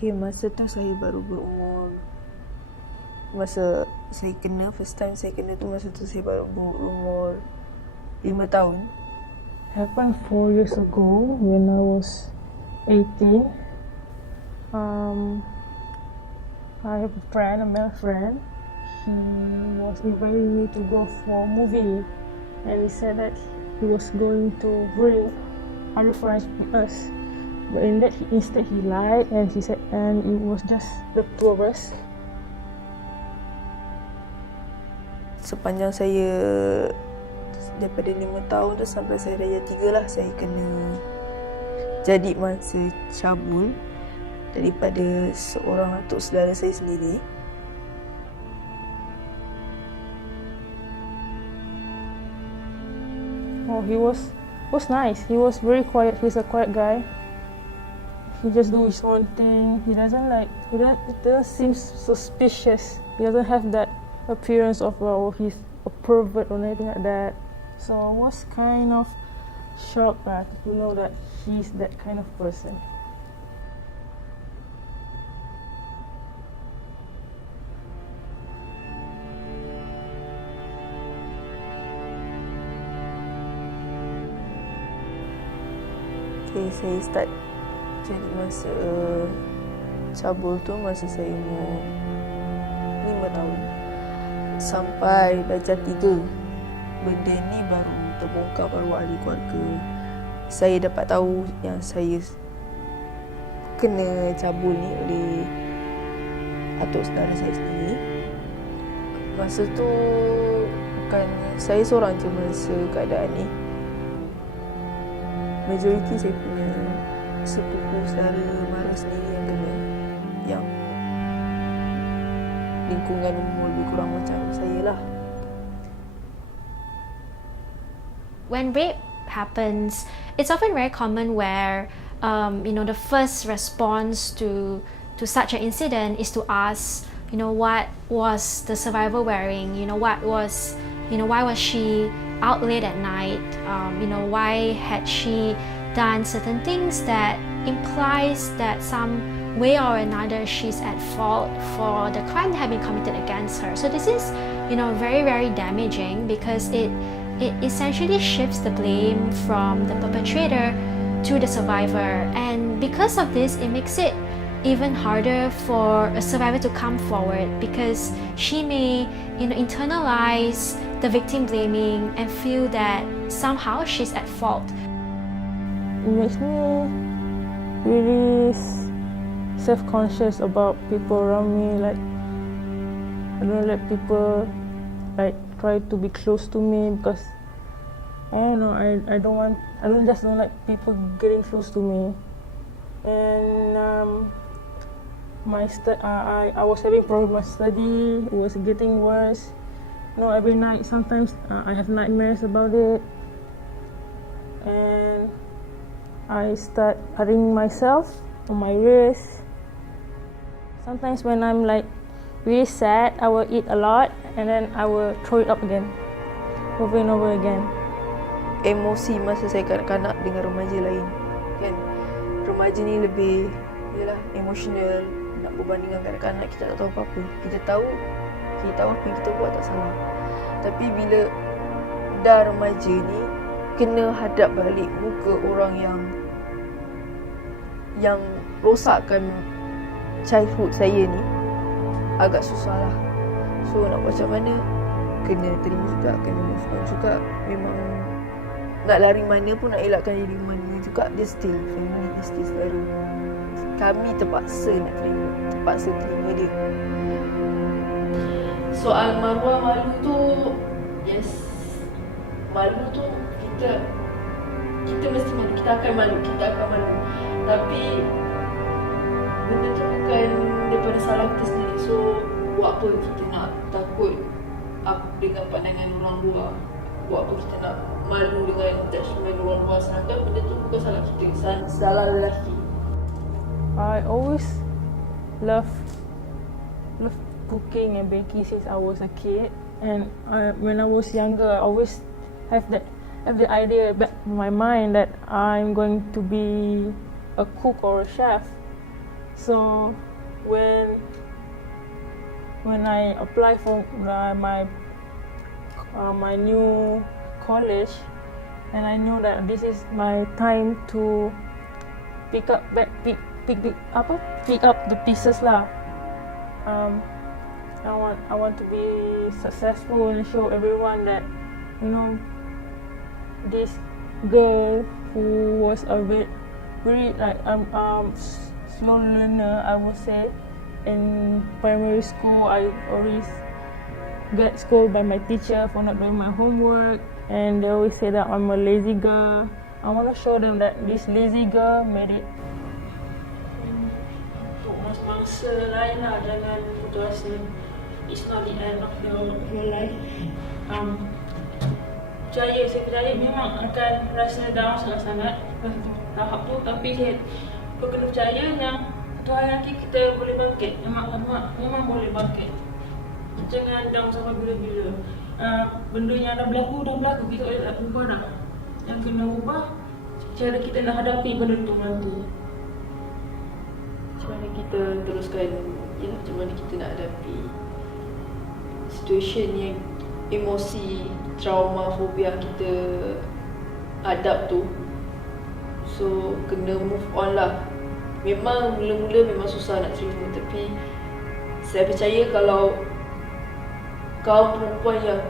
Okay, masa tu saya baru berumur, masa saya kena, first time saya kena tu, masa tu saya baru berumur 5 tahun. Happened 4 years ago when I was 18. I have a friend, a male friend. He was inviting me to go for a movie, and he said that he was going to bring other friends with us. But in that, instead he lied, and he said, and it was just the two of us. Sepanjang saya daripada 5 tahun tu sampai saya dah 3 lah, saya kena jadi mangsa cabul daripada seorang atuk saudara saya sendiri. Oh, he was nice. He was very quiet. He's a quiet guy. He just do his own thing. He doesn't seem suspicious. He doesn't have that appearance of he's a pervert or anything like that. So I was kind of shocked to know that he's that kind of person. Okay, saya start jadi masa cabul tu masa saya umur 5 tahun. Sampai darjah 3, benda ni baru terbongkar, baru ahli keluarga saya dapat tahu yang saya kena cabul ni oleh atuk saudara saya sendiri. Masa tu bukan saya seorang je masa keadaan ni. Majoriti saya punya sepupu saudara mara sendiri yang kena, yang lingkungan umur lebih kurang macam saya lah. When rape happens, it's often very common where the first response to such an incident is to ask, what was the survivor wearing? Why was she out late at night? Why had she done certain things that implies that some way or another she's at fault for the crime that had been committed against her. So this is, very, very damaging because it essentially shifts the blame from the perpetrator to the survivor, and because of this, it makes it even harder for a survivor to come forward because she may, internalize the victim blaming and feel that somehow she's at fault. It makes me really self-conscious about people around me. Like, I don't let people try to be close to me because I don't like people getting close to me. And I was having problems with my study. It was getting worse. Every night sometimes I have nightmares about it, and I start cutting myself on my wrist. Sometimes when I'm really sad, I will eat a lot and then I will throw it up again, over and over again. Emosi masa saya kanak-kanak dengan remaja lain, kan? Remaja ni lebih emosional, nak berbanding dengan kanak-kanak kita tak tahu apa-apa. Kita tahu apa yang kita buat tak salah. Tapi bila dah remaja ni kena hadap balik muka orang yang rosakkan childhood saya ni, agak susah lah. So nak buat macam mana, kena terima juga, kena move on juga. Memang nak lari mana pun, nak elakkan diri mana juga, dia still family, dia still saudara. Kami terpaksa nak terima, terpaksa terima dia. Soal maruah malu tu, yes, malu tu kita mesti malu, kita akan malu. Tapi benda tu bukan daripada salah kita sendiri. So buat apa kita nak takut dengan pandangan orang luar? Buat apa kita nak malu dengan judgement orang luar? Sedangkan benda tu bukan salah kita, salah lelaki. I always love cooking and baking since I was a kid, and when I was younger, I always have the idea back in my mind that I'm going to be a cook or a chef. So when I apply for my new college, and I knew that this is my time to pick up the pieces lah. I want to be successful and show everyone that, you know, this girl who was a very like slow learner, I would say. In primary school, I always get scolded by my teacher for not doing my homework, and they always say that I'm a lazy girl. I want to show them that this lazy girl made it. Untuk masa lain lah, jangan putus asa. It's not the end of your life. Saya percaya memang akan rasa down sangat-sangat tahap tu, tapi saya kena percaya yang Tuhan nanti kita boleh bangkit. Memang boleh bangkit. Jangan down sampai bila-bila. Benda yang dah berlaku, kita tak ubah dah. Yang kena ubah cara kita nak hadapi benda tu nanti. Macam mana kita teruskan, macam mana kita nak hadapi situation yang emosi, trauma, fobia kita hadap tu. So kena move on lah. Memang mula-mula memang susah nak terima, tapi saya percaya kalau kaum perempuan yang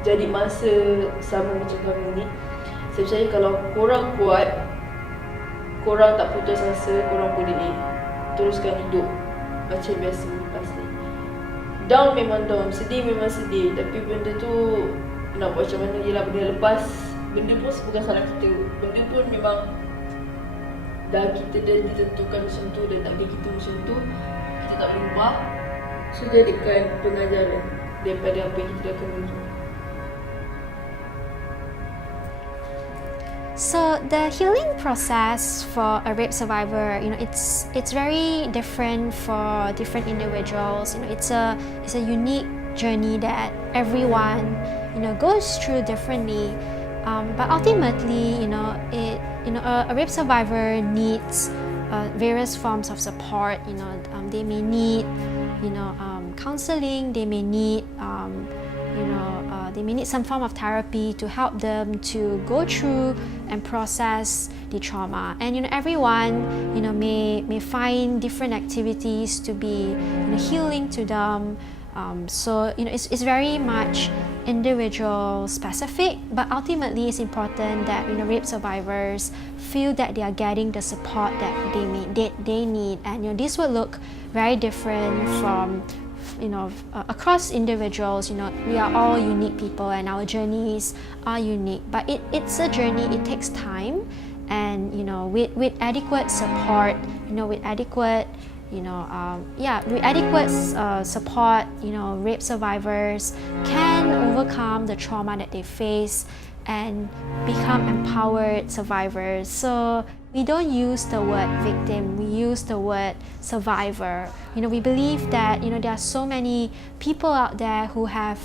jadi masa sama macam kami ni, saya percaya kalau korang kuat, korang tak putus asa, korang boleh teruskan hidup macam biasa pasti. Down memang down, sedih memang sedih, tapi benda tu nak buat macam mana, yelah benda lepas. Benda pun bukan salah kita, benda pun memang dah kita dah ditentukan macam tu, dan takdir kita macam tu, kita tak boleh ubah. So jadikan pengajaran daripada apa yang kita dah kena. So the healing process for a rape survivor, it's very different for different individuals. It's a unique journey that everyone goes through differently. But ultimately, a rape survivor needs various forms of support. They may need, counseling. They may need, they may need some form of therapy to help them to go through and process the trauma. And everyone, may find different activities to be healing to them. So it's very much individual specific, but ultimately it's important that rape survivors feel that they are getting the support that they need, and this will look very different from across individuals. We are all unique people and our journeys are unique, but it's a journey. It takes time, and with adequate support, with adequate support, rape survivors can overcome the trauma that they face and become empowered survivors. So we don't use the word victim, we use the word survivor. We believe that there are so many people out there who have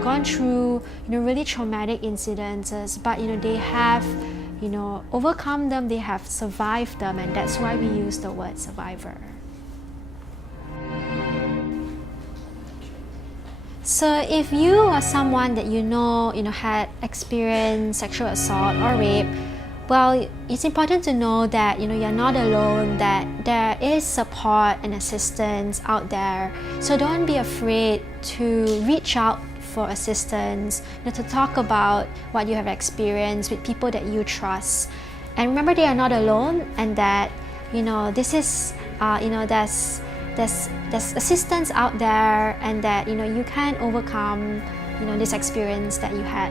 gone through really traumatic incidences, but they have overcome them, they have survived them, and that's why we use the word survivor. So if you are someone that had experienced sexual assault or rape, well, it's important to know that you're not alone, that there is support and assistance out there. So don't be afraid to reach out for assistance, to talk about what you have experienced with people that you trust. And remember, they are not alone, and that this is there's assistance out there, and that you can overcome this experience that you had.